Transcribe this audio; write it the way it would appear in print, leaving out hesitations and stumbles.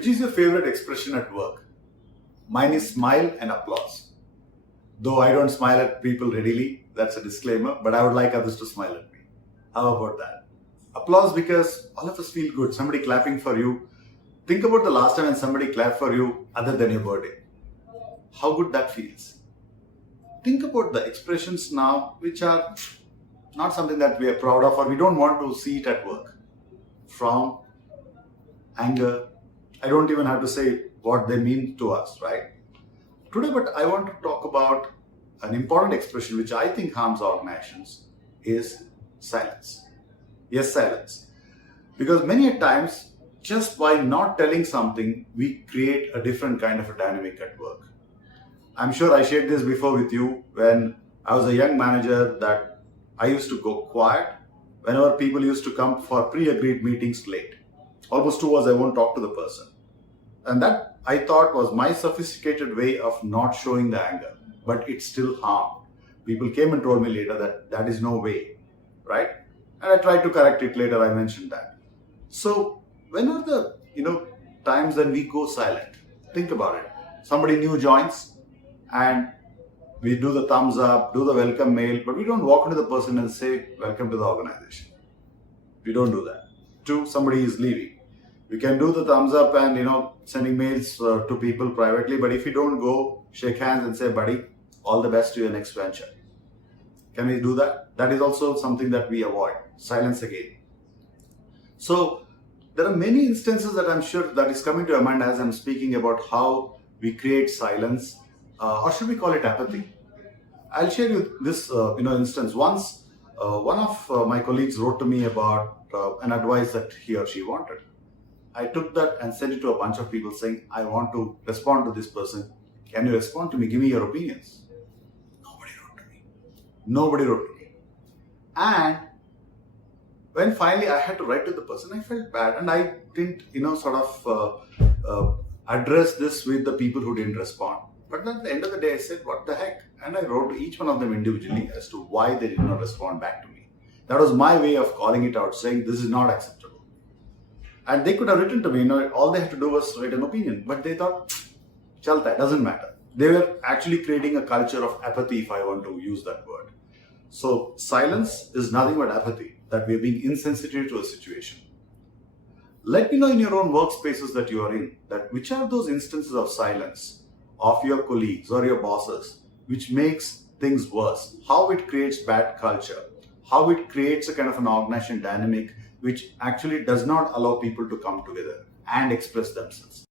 Which is your favorite expression at work? Mine is smile and applause. Though I don't smile at people readily, that's a disclaimer, but I would like others to smile at me. How about that? Applause because all of us feel good. Somebody clapping for you. Think about the last time when somebody clapped for you other than your birthday. How good that feels. Think about the expressions now which are not something that we are proud of or we don't want to see it at work. From anger, I don't even have to say what they mean to us, right? Today, but I want to talk about an important expression which I think harms organizations is silence. Yes, silence. Because many a times, just by not telling something, we create a different kind of a dynamic at work. I'm sure I shared this before with you when I was a young manager that I used to go quiet whenever people used to come for pre-agreed meetings late. Almost 2 hours I won't talk to the person. And that I thought was my sophisticated way of not showing the anger, but it still harmed. People came and told me later that that is no way, right? And I tried to correct it later, I mentioned that. So when are the times when we go silent? Think about it. Somebody new joins and we do the thumbs up, do the welcome mail, but we don't walk into the person and say, welcome to the organization. We don't do that. 2, somebody is leaving. We can do the thumbs up and, sending mails to people privately, but if you don't go, shake hands and say, buddy, all the best to your next venture. Can we do that? That is also something that we avoid. Silence again. So there are many instances that I'm sure that is coming to your mind as I'm speaking about how we create silence, or should we call it apathy? I'll share you this instance. Once, one of my colleagues wrote to me about an advice that he or she wanted. I took that and sent it to a bunch of people saying, I want to respond to this person. Can you respond to me? Give me your opinions. Nobody wrote to me. And when finally I had to write to the person, I felt bad. And I didn't, address this with the people who didn't respond. But at the end of the day, I said, what the heck? And I wrote to each one of them individually as to why they did not respond back to me. That was my way of calling it out, saying this is not acceptable. And they could have written to me, all they had to do was write an opinion. But they thought, chalta, it doesn't matter. They were actually creating a culture of apathy, if I want to use that word. So silence is nothing but apathy, that we are being insensitive to a situation. Let me know in your own workspaces that you are in, that which are those instances of silence of your colleagues or your bosses, which makes things worse, how it creates bad culture, how it creates a kind of an organization dynamic which actually does not allow people to come together and express themselves.